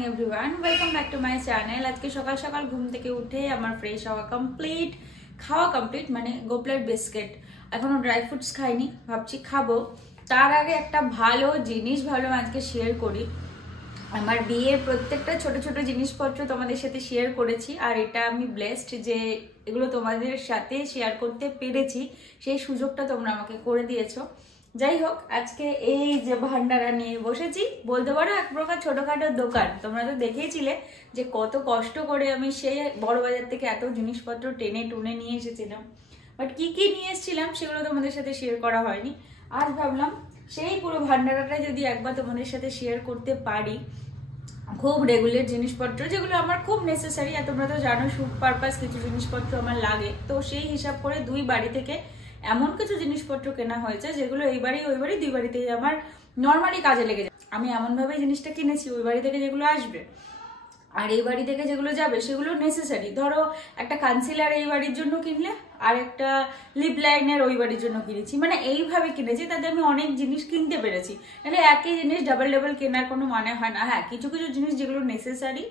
Morning everyone, welcome back to my channel. আজকে সকাল সকাল ঘুম থেকে উঠে আমার ফ্রেশ হওয়া কমপ্লিট, খাওয়া কমপ্লিট, মানে গোপলার বিস্কিট। এখনো ড্রাই ফ্রুটস খাইনি, ভাবছি খাবো। তার আগে একটা ভালো জিনিস ভাবলাম আজকে শেয়ার করি। আমার বিয়ের প্রত্যেকটা ছোট ছোট জিনিসপত্র তোমাদের সাথে শেয়ার করেছি, আর এটা আমি ব্লেসড যে এগুলো তোমাদের সাথে শেয়ার করতে পেরেছি। সেই সুযোগটা তোমরা আমাকে করে দিয়েছো। যাই হোক, আজকে এই যে ভান্ডারা নিয়ে বসেছি, বলতে পারো এক প্রকার ছোটখাটো দোকান। তোমরা তো দেখেইছিলে যে কত কষ্ট করে আমি সেই বড় বাজার থেকে এত জিনিসপত্র টেনে টুনে নিয়ে এসেছিলাম। বাট কি কি নিয়ে এসেছিলাম সেগুলো তোমাদের সাথে শেয়ার করা হয়নি। আজ ভাবলাম সেই পুরো ভান্ডারাটা যদি একবার তোমাদের সাথে শেয়ার করতে পারি। খুব রেগুলার জিনিসপত্র যেগুলো আমার খুব নেসেসারি, আর তোমরা তো জানো শুট পারপাস কিছু জিনিসপত্র আমার লাগে, তো সেই হিসাব করে দুই বাড়ি থেকে এমন কিছু জিনিসপত্র কেনা হয়েছে যেগুলো এই বাড়ি ওই বাড়ি দুই বাড়িতেই আমার নর্মালি কাজে লেগে যায়। আমি এমনভাবে জিনিসটা কিনেছি, ওই বাড়ি থেকে যেগুলো আসবে আর এই বাড়ি থেকে যেগুলো যাবে সেগুলো নেসেসারি। ধরো একটা কনসিলার এই বাড়ির জন্য কিনলে, আর একটা লিপ লাইনার ওই বাড়ির জন্য কিনেছি, মানে এইভাবে কিনেছি, তাতে আমি অনেক জিনিস কিনতে পেরেছি। মানে একই জিনিস ডাবল ডাবল কেনার কোনো মানে হয় না। হ্যাঁ, কিছু কিছু জিনিস যেগুলো নেসেসারি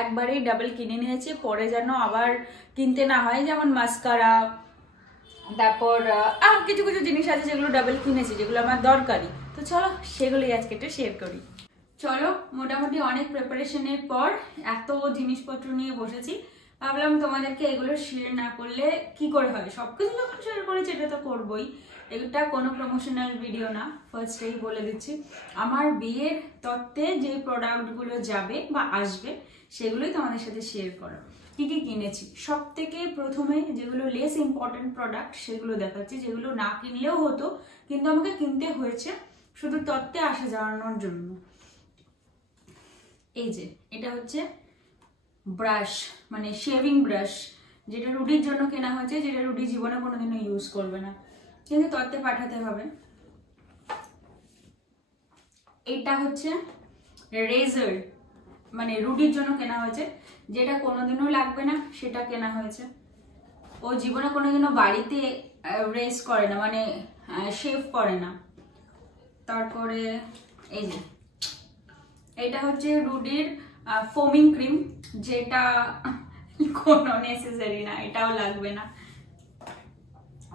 একবারেই ডাবল কিনে নিয়েছি, পরে যেন আবার কিনতে না হয়। যেমন মাস্কারা, তারপর আর কিছু কিছু জিনিস আছে যেগুলো ডাবল কিনেছি, যেগুলো আমার দরকারি। তো চলো সেগুলোই আজকে একটু শেয়ার করি। চলো, মোটামুটি অনেক প্রিপারেশনের পর এত জিনিসপত্র নিয়ে বসেছি। ভাবলাম তোমাদেরকে এগুলো শেয়ার না করলে কি করে হয়। সবকিছু যখন শেয়ার করেছি এটা তো করবোই। এটা কোনো প্রমোশনাল ভিডিও না, ফার্স্টেই বলে দিচ্ছি। আমার বিয়ের তত্ত্বে যে প্রোডাক্টগুলো যাবে বা আসবে সেগুলোই তোমাদের সাথে শেয়ার করা। কি কি কিনেছি, সব থেকে প্রথমে যেগুলো লেস ইম্পর্টেন্ট প্রোডাক্ট সেগুলো দেখাচ্ছি, যেগুলো না কিনলেও হতো কিন্তু আমাকে কিনতে হয়েছে শুধু তত্ত্বে আসা যাওয়ানোর জন্য। এই যে এটা হচ্ছে ব্রাশ, মানে শেভিং ব্রাশ, যেটা রুটির জন্য কেনা হয়েছে, যেটা রুটি জীবনে কোনোদিনও ইউজ করবে না, কিন্তু তত্ত্বে পাঠাতে হবে। এটা হচ্ছে রেজার, মানে রুটির জন্য কেনা হয়েছে, যেটা কোনোদিনও লাগবে না, সেটা কেনা হয়েছে। ও জীবনে কোনোদিনও বাড়িতে রেস করে না, মানে শেভ করে না। তারপরে এই যে এটা হচ্ছে রুডির ফোমিং ক্রিম, যেটা কোনো নেসেসারি না, এটাও লাগবে না,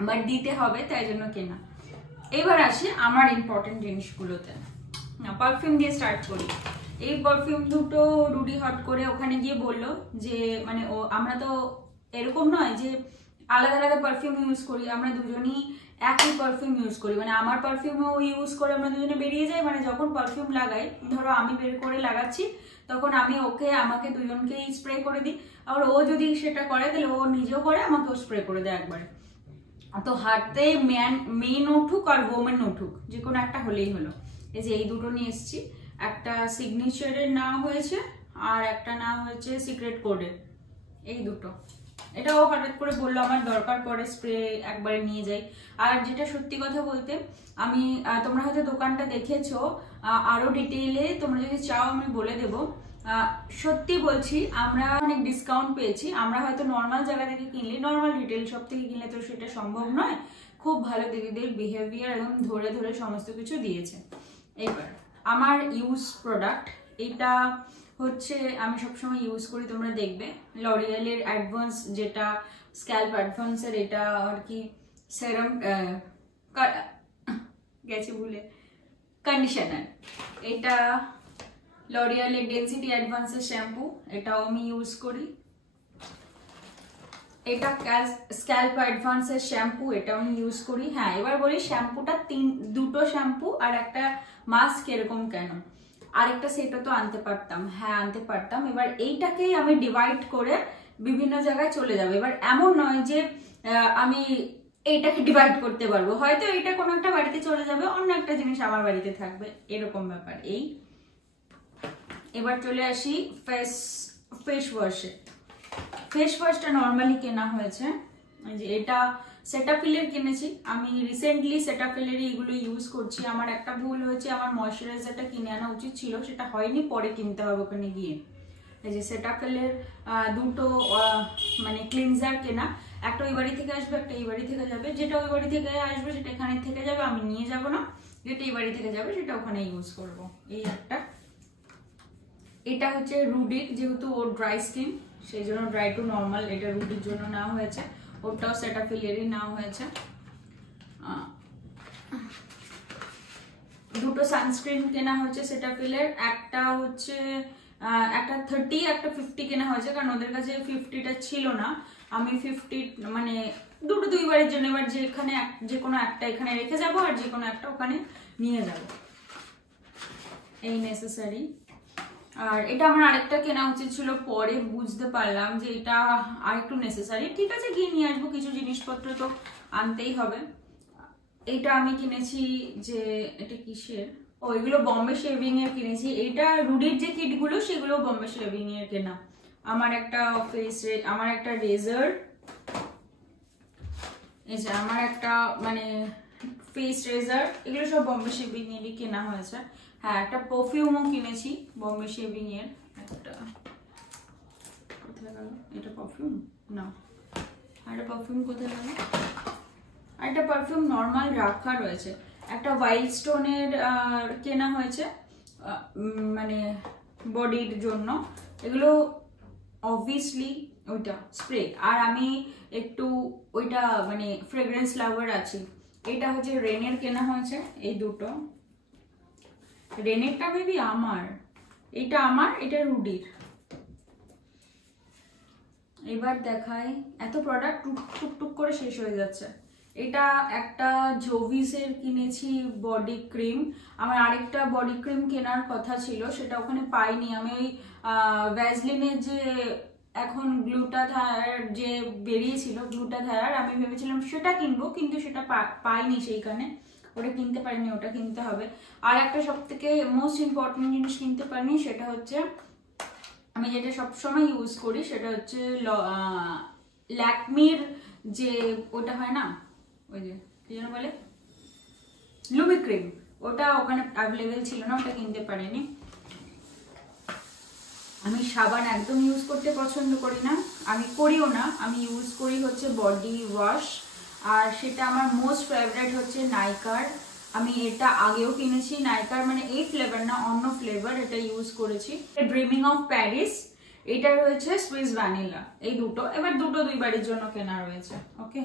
বাট দিতে হবে, তাই জন্য কেনা। এবার আসি আমার ইম্পর্টেন্ট জিনিসগুলোতে। পারফিউম দিয়ে স্টার্ট করি। এই পারফিউম দুটো রুডি হট করে ওখানে গিয়ে বললো যে, মানে ও আমরা তো এরকম নয় যে আলাদা আলাদা পারফিউম ইউজ করি, আমরা দুজনই একই পারফিউম ইউজ করি। মানে আমার পারফিউমও ইউজ করে আমরা দুজনে বেরিয়ে যাই। মানে যখন পারফিউম লাগাই, ধরো আমি বের করে লাগাচ্ছি, তখন আমি ওকে আমাকে দুজনকেই স্প্রে করে দিই। আর ও যদি সেটা করে তাহলে ও নিজেও করে, আমাকেও স্প্রে করে দেয় একবারে। তো হাতে মেন উঠুক আর ওমেন উঠুক, যে কোনো একটা হলেই হলো। এই যে এই দুটো নিয়ে এসেছি, একটা সিগনেচারের নাম হয়েছে আর একটা নাম হয়েছে সিক্রেট কোডের। এই দুটো, এটাও হঠাৎ করে বললো আমার দরকার পড়ে, স্প্রে একবারে নিয়ে যাই। আর যেটা সত্যি কথা বলতে, আমি তোমরা হয়তো দোকানটা দেখেছো, আরো ডিটেইলে তোমরা যদি চাও আমি বলে দেবো। সত্যি বলছি, আমরা অনেক ডিসকাউন্ট পেয়েছি। আমরা হয়তো নর্মাল জায়গা থেকে কিনলে, নর্মাল রিটেল শপ থেকে কিনলে তো সেটা সম্ভব নয়। খুব ভালো দিদিদের বিহেভিয়ার, এবং ধরে ধরে সমস্ত কিছু দিয়েছে। এবার আমার ইউজ প্রোডাক্ট, এটা হচ্ছে আমি সবসময় ইউজ করি, তোমরা দেখবে লরিয়ালের অ্যাডভান্স, যেটা স্ক্যাল্প অ্যাডভান্সের, এটা আর কি সেরাম গেছে ভুলে, কন্ডিশনার। এটা লরিয়ালের ডেন্সিটি অ্যাডভান্সের শ্যাম্পু, এটাও আমি ইউজ করি। এটা স্ক্যাল্প অ্যাডভান্সের শ্যাম্পু, এটাও আমি ইউজ করি। হ্যাঁ, এবার বলি শ্যাম্পুটা দুটো শ্যাম্পু আর একটা মাস্ক এরকম কেন? আরেকটা সেটা তো আনতে পারতাম, হ্যাঁ আনতে পারতাম। এবার এইটাকেই আমি ডিভাইড করে বিভিন্ন জায়গায় চলে যাবে। এবার এমন নয় যে আমি এইটাকে ডিভাইড করতে পারবো, হয়তো এটা কোনো একটা বাড়িতে চলে যাবে, অন্য একটা জিনিস আমার বাড়িতে থাকবে, এরকম ব্যাপার। এই এবার চলে আসি ফেস ওয়াশে। ফেস ওয়াশটা নর্মালি কেনা হয়েছে, যে এটা সেটাফিলের কিনেছি। আমি রিসেন্টলি সেটাফিলের এইগুলো ইউজ করছি। আমার একটা ভুল হয়েছে, আমার ময়শ্চারাইজারটা কিনে আনা উচিত ছিল, সেটা হয়নি, পরে কিনতে হবে ওখানে গিয়ে। এই যে সেটাফিলের দুটো মানে ক্লিনজার কেনা, একটা ওই বাড়ি থেকে আসবে, একটা এই বাড়ি থেকে যাবে। যেটা ওই বাড়ি থেকে আসবে সেটা এখানে থেকে যাবে, আমি নিয়ে যাব না। যেটা এই বাড়ি থেকে যাবে সেটা ওখানে ইউজ করব। এই একটা। এটা হচ্ছে রুডির, যেহেতু ওর ড্রাই স্কিন সেই জন্য ড্রাই টু নর্মাল, এটা রুডির জন্য নেওয়া হয়েছে। ওটাও সেটাফিলেরই নেওয়া হয়েছে। দুটো সানস্ক্রিন কেনা হয়েছে সেটাফিলের, একটা হচ্ছে একটা 30 একটা 50 কেনা হয়েছে, কারণ ওদের কাছে 50টা ছিল না। আমি 50 মানে দুইবারের জন্য, এবার যেখানে যে কোনো একটা এখানে রেখে যাব আর যে কোনো একটা ওখানে নিয়ে যাব, এই নেসেসারি। আর এটা আমার আরেকটা কেনা উচিত ছিল, পরে বুঝতে পারলাম যে এটা আরেকটু নেসেসারি। ঠিক আছে, গিয়ে নিয়ে আসবো, কিছু জিনিসপত্র তো আনতেই হবে। এটা আমি কিনেছি, যে এটা কিসের, এগুলো বম্বে শেভিং এর কিনেছি। এটা রুডির যে কিটগুলো সেগুলো বম্বে শেভিং এর কেনা। আমার একটা আমার একটা রেজার, এই যে আমার একটা মানে ফেস রেজার, এগুলো সব বম্বে শেভিং এরই কেনা হয়েছে। হ্যাঁ, একটা পারফিউমও কিনেছি বম্বে শেভিং এর। একটা কোথায় গেল এটা, পারফিউম না, একটা পারফিউম কোথায় গেল, একটা পারফিউম নর্মাল রাখা রয়েছে। একটা ওয়াইল্ড স্টোনের কেনা হয়েছে মানে বডির জন্য। এগুলো অবভিয়াসলি ওইটা স্প্রে, আর আমি একটু ওইটা মানে ফ্রেগ্রেন্স লাভার আছি। এটা হচ্ছে রেনের কেনা হয়েছে, এই দুটো। রেনেরটা মেবি আমার, এটা আমার, এটা রুডির। এবার দেখাই, এত প্রোডাক্ট টুকটুক করে শেষ হয়ে যাচ্ছে। এটা একটা জোভিসের কিনেছি বডি ক্রিম। আমার আরেকটা বডি ক্রিম কেনার কথা ছিল, সেটা ওখানে পাইনি। আমি ওই ভ্যাসলিনের যে এখন গ্লুটাথায়ার যে বেরিয়েছিল, গ্লুটাথায়ার, আমি ভেবেছিলাম সেটা কিনবো, কিন্তু সেটা পাইনি সেইখানে, ওটা কিনতে পারিনি, ওটা কিনতে হবে। আর একটা সব থেকে মোস্ট ইম্পর্টেন্ট জিনিস কিনতে পারিনি, সেটা হচ্ছে আমি যেটা সবসময় ইউজ করি, সেটা হচ্ছে ল্যাকমির যে ওটা হয় না, ওই যে কি যেন বলে, লুবি ক্রিম, ওটা ওখানে অ্যাভেলেবেল ছিল না, ওটা কিনতে পারিনি। আমি সাবান একদম ইউজ করতে পছন্দ করি না, আমি করিও না। আমি ইউজ করি হচ্ছে বডি ওয়াশ, আর সেটা আমার মোস্ট ফেভারিট হচ্ছে নাইকার। আমি এটা আগেও কিনেছি, নাইকার মানে এই ফ্লেভার না, অন্য ফ্লেভার, এটা ইউজ করেছি। ড্রিমিং অফ প্যারিস, এটা রয়েছে সুইস ভ্যানিলা, এই দুটো। এবার দুটো দুইবারের জন্য কেনা রয়েছে। ওকে,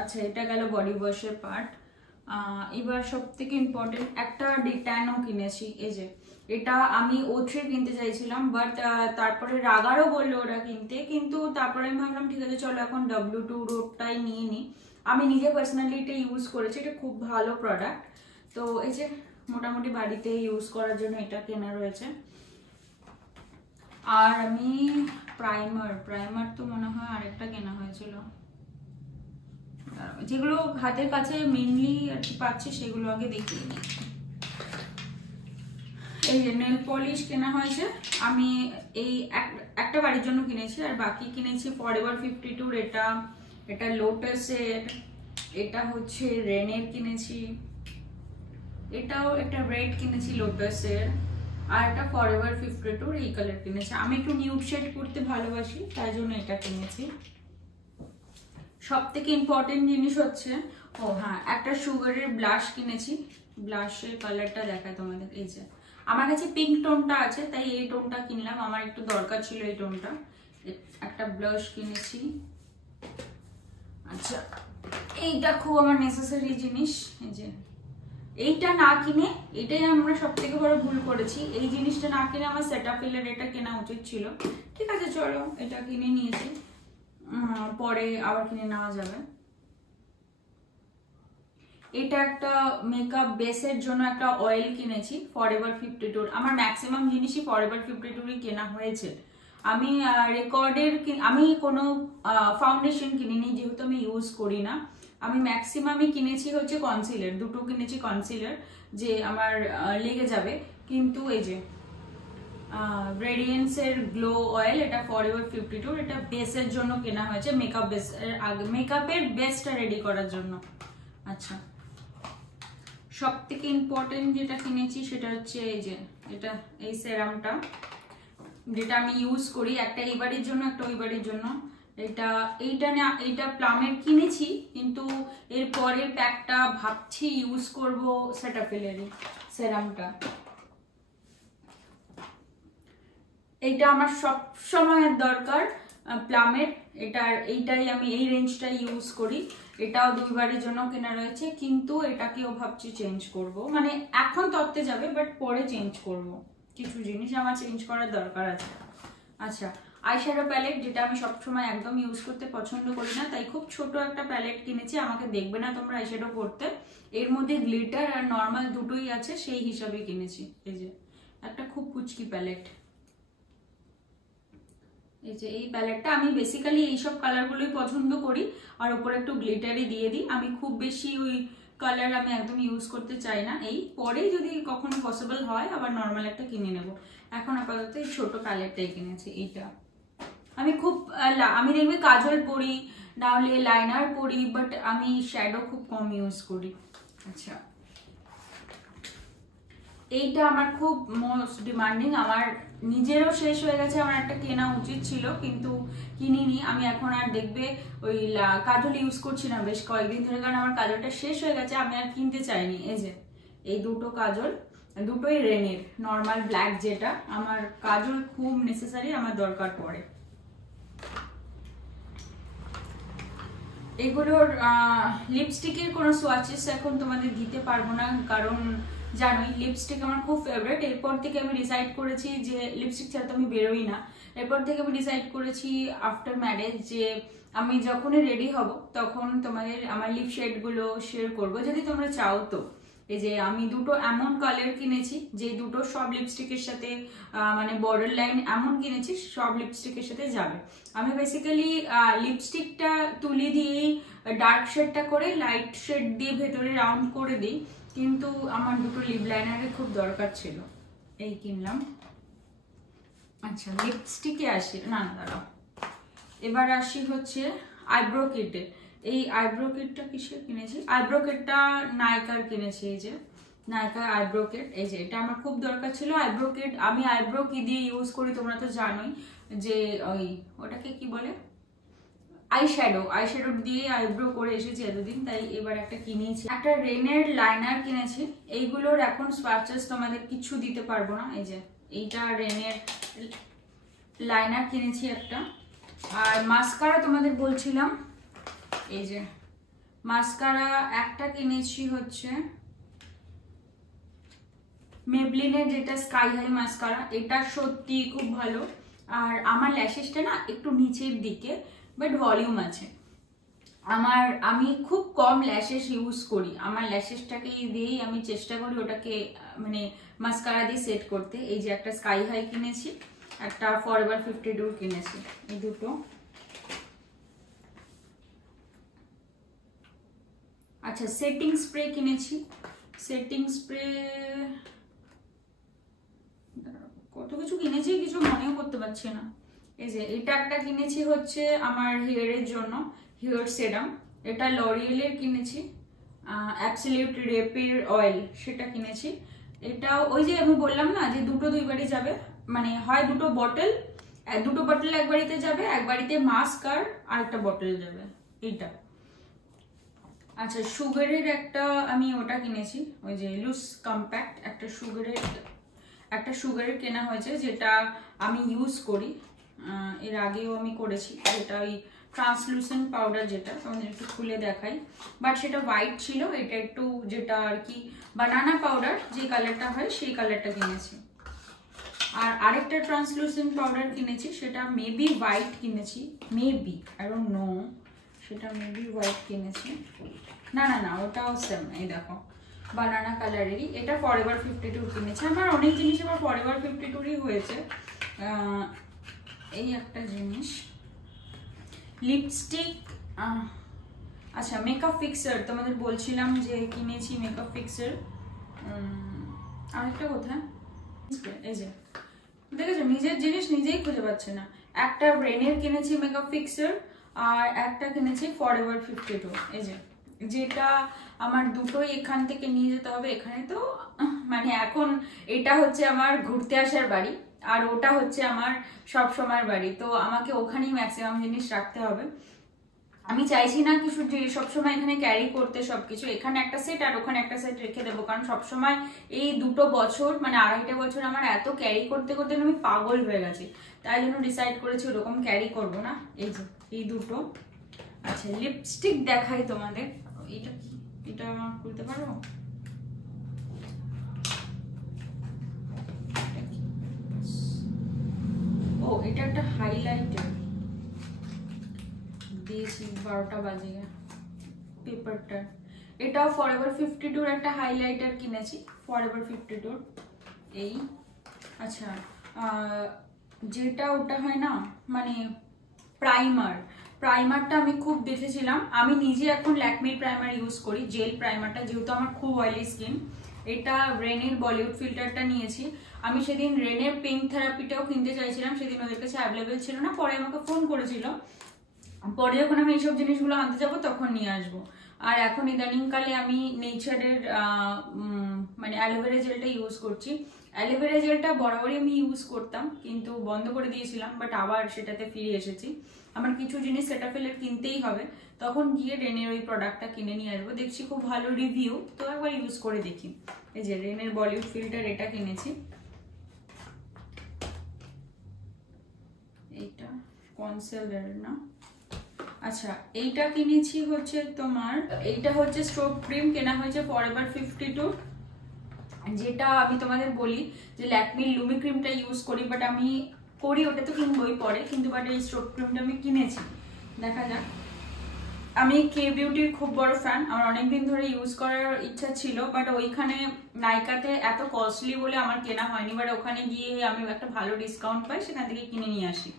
আচ্ছা, এটা গেল বডি ওয়াশের পার্ট। এবার সব থেকে ইম্পর্টেন্ট একটা ডিট্যানও কিনেছি, এই যে এটা আমি O3 কিনতে চাইছিলাম, বাট তারপরে রাগারও বললো ওরা কিনতে, কিন্তু তারপরে আমি ভাবলাম ঠিক আছে চলো এখন W2 রোডটাই নিয়ে নিই। আমি নিজে পার্সোনালি এটা ইউজ করেছি, এটা খুব ভালো প্রোডাক্ট। তো এই যে মোটামুটি বাড়িতে ইউজ করার জন্য এটা কেনা রয়েছে। আর আমি প্রাইমার তো মনে হয় আরেকটা কেনা হয়েছিল, যেগুলো হাতের কাছে মেনলি আর কি পাচ্ছি সেগুলো আগে দেখিয়ে নিই। এই যে নেল পলিশ কেনা হয়েছে, আমি এই একটা বাড়ির জন্য কিনেছি, আর বাকি কিনেছি ফরএভার 52, এটা লোটাসের, এটা হচ্ছে রেনের কিনেছি, এটাও একটা রেড কিনেছি লোটাসের, আর এটা ফরএভার 52 এই কালার কিনেছি। আমি একটু নিউড শেড করতে ভালোবাসি, তাই জন্য এটা কিনেছি। সব থেকে ইম্পর্টেন্ট জিনিস হচ্ছে, হ্যাঁ, একটা সুগারের ব্লাশ কিনেছি। ব্লাশের কালারটা দেখায় তোমাদের, এই যে আমার কাছে পিঙ্ক টোনটা আছে, তাই এই টোনটা কিনলাম, আমার একটু দরকার ছিল এই টোনটা। একটা ব্লাশ কিনেছি। আচ্ছা, এইটা খুব আমার নেসেসারি জিনিস, এই যে এইটা না কিনে, এটাই আমরা সব থেকে বড় ভুল করেছি, এই জিনিসটা না কিনে আমার সেটাফিলের এটা কেনা উচিত ছিল। ঠিক আছে চলো, এটা কিনে নিয়েছি, পরে আবার কিনে নেওয়া যাবে। এটা একটা মেকআপ বেসের জন্য একটা অয়েল কিনেছি ফরএভার 52। আমার ম্যাক্সিমাম জিনিসই ফরএভার 52 কেনা হয়েছে। আমি আমি কোনো ফাউন্ডেশন কিনিনি, যেহেতু আমি ইউজ করি না। আমি ম্যাক্সিমামই কিনেছি হচ্ছে কনসিলার, দুটো কিনেছি কনসিলার, যে আমার লেগে যাবে। কিন্তু এই যে রেডিয়েন্সের গ্লো অয়েল, এটা ফরএভার 52, এটা বেসের জন্য কেনা হয়েছে, মেকআপ বেস, মেকআপের বেসটা রেডি করার জন্য। আচ্ছা, সব থেকে ইম্পর্টেন্ট যেটা কিনেছি সেটা হচ্ছে এই যে এটা, এই সেরামটা, যেটা আমি ইউজ করি, একটা এই বাড়ির জন্য, একটা ওই বাড়ির জন্য। এইটা প্লামের কিনেছি, কিন্তু এর পরের প্যাকটা ভাবছি ইউজ করবো সেটাফিলেরই সেরামটা। এইটা আমার সব সময়ের দরকার, প্লামের। এইটাই আমি এই রেঞ্জটাই ইউজ করি। এটাও 2 বারের জন্য কেনা রয়েছে, কিন্তু এটাকেও ভাবছি চেঞ্জ করব, মানে এখন তত্ত্বে যাবে বাট পরে চেঞ্জ করব, কিছু জিনিস আমার চেঞ্জ করার দরকার আছে। আচ্ছা, আইশ্যাডো প্যালেট, যেটা আমি সবসময় একদম ইউজ করতে পছন্দ করি না, তাই খুব ছোট একটা প্যালেট কিনেছি। আমাকে দেখবে না তোমরা আইশ্যাডো করতে, এর মধ্যে গ্লিটার আর নর্মাল দুটোই আছে, সেই হিসাবে কিনেছি। এই যে একটা খুব কুচকি প্যালেট, এই যে এই প্যালেটটা। আমি বেসিক্যালি এইসব কালারগুলোই পছন্দ করি, আর ওপরে একটু গ্লিটারই দিয়ে দিই। আমি খুব বেশি ওই কালার আমি একদম ইউজ করতে চাই না। এই পরে যদি কখনো পসিবল হয় আবার নর্মাল একটা কিনে নেব। এখন আপাতত এই ছোট প্যালেটটাই কিনেছি। এইটা আমি দেখবি কাজল পরি, নাহলে লাইনার পরি, বাট আমি শ্যাডো খুব কম ইউজ করি। আচ্ছা, এইটা আমার খুব মোস্ট ডিমান্ডিং, আমার নিজেরও শেষ হয়ে গেছে, আমার একটা কেনা উচিত ছিল কিন্তু কিনিনি। আমি এখন আর দেখবে ওই কাজল ইউজ করছি না বেশ কয়েকদিন ধরে, কারণ আমার কাজলটা শেষ হয়ে গেছে, আমি আর কিনতে চাইনি। এই যে এই দুটো কাজল, দুটোই রেনের নর্মাল ব্ল্যাক, যেটা আমার কাজল খুব নেসেসারি, আমার দরকার পড়ে। এগুলোর লিপস্টিকের কোনো সোয়াচেস এখন তোমাদের দিতে পারবো না, কারণ জানোই লিপস্টিক আমার খুব ফেভারিট। এরপর থেকে আমি ডিসাইড করেছি যে লিপস্টিক ছাড়া তো আমি বেরোই না। এরপর থেকে আমি ডিসাইড করেছি আফটার ম্যারেজ যে আমি যখনই রেডি হব তখন তোমাদের আমার লিপ শেডগুলো শেয়ার করবো, যদি তোমরা চাও তো। এই যে আমি দুটো এমন কালার কিনেছি যে দুটো সব লিপস্টিকের সাথে, মানে বর্ডার লাইন এমন কিনেছি সব লিপস্টিকের সাথে যাবে। আমি বেসিক্যালি লিপস্টিকটা তুলি দিয়েই ডার্ক শেডটা করে লাইট শেড দিয়ে ভেতরে রাউন্ড করে দিই, কিন্তু আমার দুটো লিপ লাইনারের খুব দরকার ছিল, এই কিনলাম। আচ্ছা, লিপস্টিকে আসি, না দাঁড়াও, এবার আসি হচ্ছে আইব্রো কিটে। এই আইব্রো কিটটা কিসের কিনেছি? আইব্রো কিটটা নাইকার কিনেছি। এই যে নাইকার আইব্রো কিট, এই যে এটা আমার খুব দরকার ছিল আইব্রো কিট। আমি আইব্রো কি দিয়ে ইউজ করি তোমরা তো জানোই, যে ওটাকে কি বলে, আইশ্যাডো দিয়ে আইব্রো করে এসেছি এতদিন, তাই এবার একটা কিনেছি। একটা রেনের লাইনার কিনেছি। এইগুলোর এখন স্পাচেস তোমাদের কিছু দিতে পারবো না। এই যে এইটা রেনের লাইনার কিনেছি একটা। আর মাস্কারা তোমাদের বলছিলাম, এই যে মাস্কারা একটা কিনেছি হচ্ছে মেবলিনের, যেটা স্কাই হাই মাস্কারা। এটা সত্যি খুব ভালো, আর আমার ল্যাশেসটা না একটু নিচের দিকে, বাট ভলিউম আছে। আমি খুব কম ল্যাশেস ইউজ করি, আমার ল্যাশেসটাকে দিয়েই আমি চেষ্টা করি ওটাকে মানে মাস্কারা দিয়ে সেট করতে। এই যে একটা স্কাই হাই কিনেছি, একটা ফরএভার 52 কিনেছি, এই দুটো। আচ্ছা, সেটিং স্প্রে কিনেছি। সেটিং স্প্রে কত কিছু কিনেছি, কিছু মনেও করতে পারছি না। এই যে এটা একটা কিনেছি হচ্ছে আমার হেয়ারের জন্য, হেয়ার সেরাম। এটা লরিয়েলের কিনেছি, অ্যাবসলিউট রেপের অয়েল, সেটা কিনেছি। এটাও ওই যে আমি বললাম না যে দুটো 2 বাড়ি যাবে, মানে হয় দুটো বটল এক বাড়িতে যাবে, এক বাড়িতে মাস্ক আর আরেকটা বটল যাবে, এইটা। আচ্ছা, সুগারের একটা আমি ওটা কিনেছি, ওই যে লুজ কম্প্যাক্ট, একটা সুগারের কেনা হয়েছে, যেটা আমি ইউজ করি, এর আগেও আমি করেছি। যেটা ওই ট্রান্সলুসেন্ট পাউডার, যেটা তোমাদের একটু খুলে দেখাই, বাট সেটা হোয়াইট ছিল। এটা একটু যেটা আর কি বানানা পাউডার যে কালারটা হয় সেই কালারটা কিনেছি। আর আরেকটা ট্রান্সলুসেন্ট পাউডার কিনেছি, সেটা মেবি হোয়াইট কিনেছি, মেবি, আই ডোন্ট নো, সেটা মেবি হোয়াইট কিনেছি। না, ওটাও সেম, এই দেখো বানানা কালারেরই। এটা ফরএভার 52 কিনেছি। আমার অনেক জিনিস আবার ফরএভার 52রই হয়েছে। এই একটা জিনিস, লিপস্টিক। আচ্ছা, মেকআপ ফিক্সার তোমাদের বলছিলাম যে কিনেছি মেকআপ ফিক্সার। আরেকটা কোথায়, এই যে দেখেছো, নিজের জিনিস নিজেই খুঁজে পাচ্ছে না। একটা ব্রেনের কিনেছি মেকআপ ফিক্সার, আর একটা কিনেছি ফরএভার 52। এই যে যেটা আমার দুটোই এখান থেকে নিয়ে যেতে হবে। এখানে তো মানে এখন এটা হচ্ছে আমার ঘুরতে আসার বাড়ি, আর ওটা হচ্ছে আমার সব সময়ের বাড়ি, তো আমাকে ওখানেই ম্যাক্সিমাম জিনিস রাখতে হবে। আমি চাইছি না কিছু যে সবসময় এখানে ক্যারি করতে সবকিছু, এখানে একটা সেট আর ওখানে একটা সেট রেখে দেবো, কারণ সবসময় এই 2 বছর মানে 2.5টা বছর আমার এত ক্যারি করতে করতে আমি পাগল হয়ে গেছি, তাই জন্য ডিসাইড করেছি ওরকম ক্যারি করবো না। এই যে এই 2। আচ্ছা লিপস্টিক দেখাই তোমাদের। এটা কি, এটা খুলতে পারো? ও এটা একটা হাইলাইটার দিয়েছি, 12টা বাজে পেপারটা। এটাও ফরএভার 52 একটা হাইলাইটার কিনেছি, ফরএভার 52 এই। আচ্ছা যেটা ওটা হয় না মানে প্রাইমারটা আমি খুব দেখেছিলাম, আমি নিজে এখন ল্যাকমির প্রাইমার ইউজ করি, জেল প্রাইমারটা, যেহেতু আমার খুব অয়েলি স্কিন। এটা রেনের বলিউড ফিল্টারটা নিয়েছি। আমি সেদিন রেনের পিঙ্ক থেরাপিটাও কিনতে চাইছিলাম, সেদিন ওদের কাছে অ্যাভেলেবেল ছিল না, পরে আমাকে ফোন করেছিল, পরে যখন আমি এইসব জিনিসগুলো আনতে যাবো তখন নিয়ে আসবো। আর এখন ইদানিংকালে আমি নেচারের মানে অ্যালোভেরা জেলটা ইউজ করছি। অ্যালোভেরা জেলটা বরাবরই আমি ইউজ করতাম, কিন্তু বন্ধ করে দিয়েছিলাম, বাট আবার সেটাতে ফিরে এসেছি। আমার কিছু জিনিস সেটাফিলের কিনতেই হবে, তখন গিয়ে রেনের ওই প্রোডাক্টটা কিনে নিয়ে আসবো। দেখছি খুব ভালো রিভিউ, তো একবার ইউজ করে দেখি। এই যে রেনের বলিউড ফিল্টার এটা কিনেছি, এইটা কনসিলার না। আচ্ছা এইটা কিনেছি হচ্ছে তোমার, এইটা হচ্ছে স্ট্রোব ক্রিম, কেনা হয়েছে ফরএভার 52। যেটা আমি তোমাদের বলি যে ল্যাকমির লুমি ক্রিমটা ইউজ করি, বাট আমি করি ওটা তো কিনবই পরে, কিন্তু বাট এই স্ট্রোব ক্রিমটা আমি কিনেছি। দেখা যাক। আমি কে বিউটির খুব বড় ফ্যান, আমার অনেকদিন ধরে ইউজ করার ইচ্ছা ছিল, বাট ওইখানে নাইকাতে এত কস্টলি বলে আমার কেনা হয়নি, বাট ওখানে গিয়ে আমি একটা ভালো ডিসকাউন্ট পাই, সেখান থেকে কিনে নিয়ে আসি।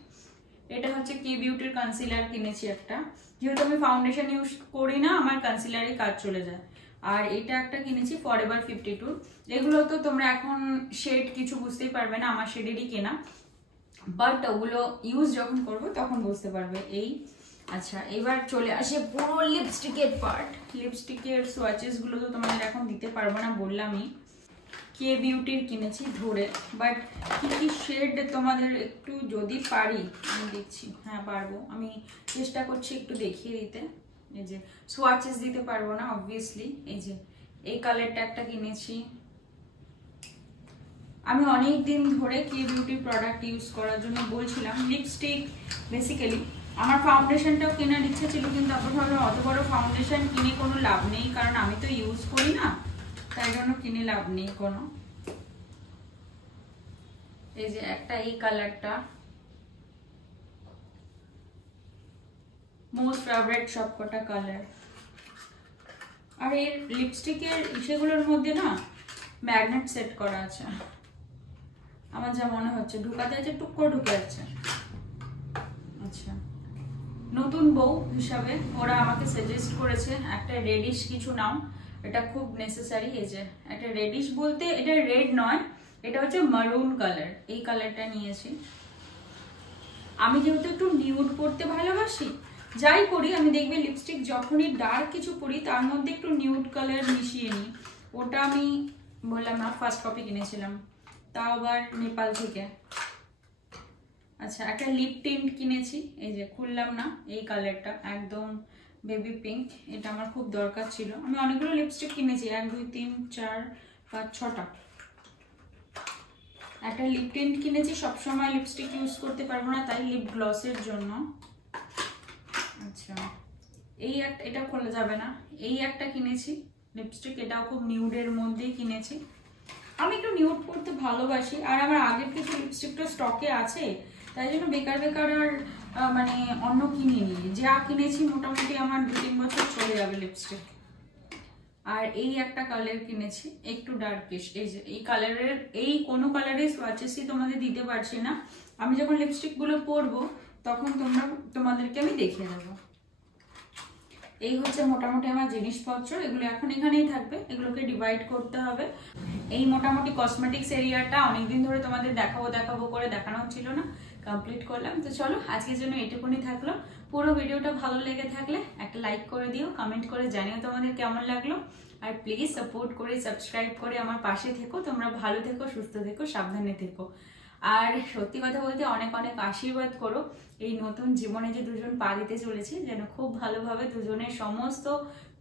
এটা হচ্ছে কে বিউটির কনসিলার কিনেছি একটা, যেহেতু আমি ফাউন্ডেশন ইউজ করি না, আমার কনসিলারই কাজ চলে যায়। আর এটা একটা কিনেছি ফরএভার 52। এগুলো তো তোমরা এখন শেড কিছু বুঝতেই পারবে না, আমার শেডেরই কেনা, বাট ওগুলো ইউজ যখন করবো তখন বুঝতে পারবে। এই আচ্ছা এবার চলে আসে পুরো লিপস্টিকের পার্ট। লিপস্টিকের সোয়াচেস গুলো তো তোমাদের এখন দিতে পারবো না, বললামই। কে বিউটির কিনেছি ধরে, বাট কি কি শেড তোমাদের একটু যদি পারি আমি দেখছি, হ্যাঁ পারবো, আমি চেষ্টা করছি একটু দেখিয়ে দিতে। এই যে সোয়াচেস দিতে পারবো না অবভিয়াসলি। এই যে এই কালারটা একটা কিনেছি। আমি অনেক দিন ধরে কে বিউটির প্রোডাক্ট ইউজ করার জন্য বলছিলাম, লিপস্টিক বেসিক্যালি। আমার ফাউন্ডেশনটাও কেনার ইচ্ছা ছিল, কিন্তু আবার ভাবলাম অত বড় ফাউন্ডেশন কিনে কোনো লাভ নেই, কারণ আমি তো ইউজ করি না, তাই জন্য কিনে লাভ নেই কোনো। এই যে একটা এই কালারটা মোস্ট ফেভারিট সবকটা কালার। আর এর লিপস্টিকের ইসেগুলোর মধ্যে না ম্যাগনেট সেট করা আছে, আমার যা মনে হচ্ছে ঢুকাতে আছে, টুক করে ঢুকে যাচ্ছে। আচ্ছা নতুন বউ হিসাবে ওরা আমাকে সাজেস্ট করেছে একটা রেডিশ কিছু নাও, এটা খুব নেসেসারি। এই যে একটা রেডিশ বলতে এটা রেড নয়, এটা হচ্ছে মারুন কালার, এই কালারটা নিয়েছি। আমি যেহেতু একটু নিউড পরতে ভালোবাসি, যাই করি আমি দেখবে লিপস্টিক যখনই ডার্ক কিছু পরি তার মধ্যে একটু নিউড কালার মিশিয়ে নিই। ওটা আমি বললাম না ফার্স্ট কপি কিনেছিলাম, তাও আবার নেপাল থেকে। আচ্ছা একটা লিপ টিন্ট কিনেছি, এই যে খুললাম না, এই কালারটা একদম বেবি পিঙ্ক, এটা আমার খুব দরকার ছিল। আমি অনেকগুলো লিপস্টিক কিনেছি, 1 2 3 4 5 6টা। একটা লিপ টিন্ট কিনেছি, সবসময় লিপস্টিক ইউজ করতে পারবো না, তাই লিপ গ্লসের জন্য। আচ্ছা এই একটা, এটা খোলা যাবে না। এই একটা কিনেছি লিপস্টিক, এটাও খুব নিউডের মধ্যেই কিনেছি। আমি একটু নিউড পরতে ভালোবাসি, আর আমার আগের কিছু লিপস্টিকটা স্টকে আছে, তাই জন্য বেকার বেকার আর মানে অন্য কিনিনি। যা কিনেছি মোটামুটি আমার 2-3 বছর চলে যাবে লিপস্টিক। আর এই একটা কালার কিনেছি একটু ডার্কিশ, এই যে এই কালারের, এই কোনো কালারের সোয়াচেসই তোমাদের দিতে পারছি না, আমি যখন লিপস্টিক গুলো পরবো তখন তোমাদেরকে আমি দেখিয়ে দেবো। এই হচ্ছে মোটামুটি আমার জিনিসপত্র, এগুলো এখন এখানেই থাকবে, এগুলোকে ডিভাইড করতে হবে। এই মোটামুটি কসমেটিক্স এরিয়াটা অনেকদিন ধরে তোমাদের দেখাবো করে দেখানো হচ্ছিল না, কমপ্লিট করলাম। তো চলো আজকের জন্য এটুকুনি থাকলো। পুরো ভিডিওটা ভালো লেগে থাকলে একটা লাইক করে দিও, কমেন্ট করে জানিও তোমাদের কেমন লাগলো, আর প্লিজ সাপোর্ট করে সাবস্ক্রাইব করে আমার পাশে থেকো। তোমরা ভালো থেকো, সুস্থ থেকো, সাবধানে থেকো। আর সত্যি কথা বলতে অনেক অনেক আশীর্বাদ করো এই নতুন জীবনে যে দুজন পা দিতে চলেছি, যেন খুব ভালোভাবে দুজনের সমস্ত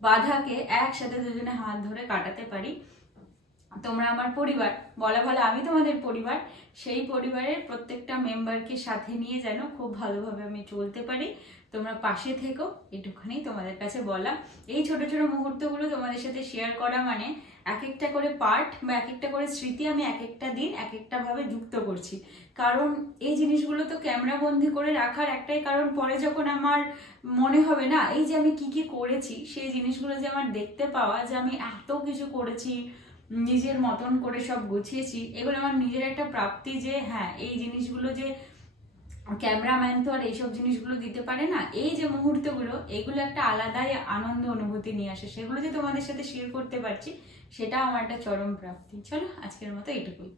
বাধাকে একসাথে দুজনে হাত ধরে কাটাতে পারি। তোমরা আমার পরিবার, বলা ভালো আমি তোমাদের পরিবার, সেই পরিবারের প্রত্যেকটা মেম্বারকে সাথে নিয়ে যেন খুব ভালোভাবে আমি চলতে পারি। তোমরা পাশে থেকো, এটুখানি তোমাদের কাছে বলা। এই ছোট ছোট মুহূর্তগুলো তোমাদের সাথে শেয়ার করা মানে এক একটা করে পার্ট বা এক একটা করে স্মৃতি আমি এক একটা দিন এক একটা ভাবে যুক্ত করছি। কারণ এই জিনিসগুলো তো ক্যামেরা বন্দি করে রাখার একটাই কারণ, পরে যখন আমার মনে হবে না এই যে আমি কি কি করেছি, সেই জিনিসগুলো যে আমার দেখতে পাওয়া, যে আমি এত কিছু করেছি, নিজের মতন করে সব গুছিয়েছি, এগুলো আমার নিজের একটা প্রাপ্তি যে হ্যাঁ এই জিনিসগুলো যে ক্যামেরাম্যান তো আর এইসব জিনিসগুলো দিতে পারে না। এই যে মুহূর্তগুলো, এগুলো একটা আলাদাই আনন্দ অনুভূতি নিয়ে আসে, সেগুলো যে তোমাদের সাথে শেয়ার করতে পারছি সেটা আমার একটা চরম প্রাপ্তি। চলো আজকের মতো এইটুকুই।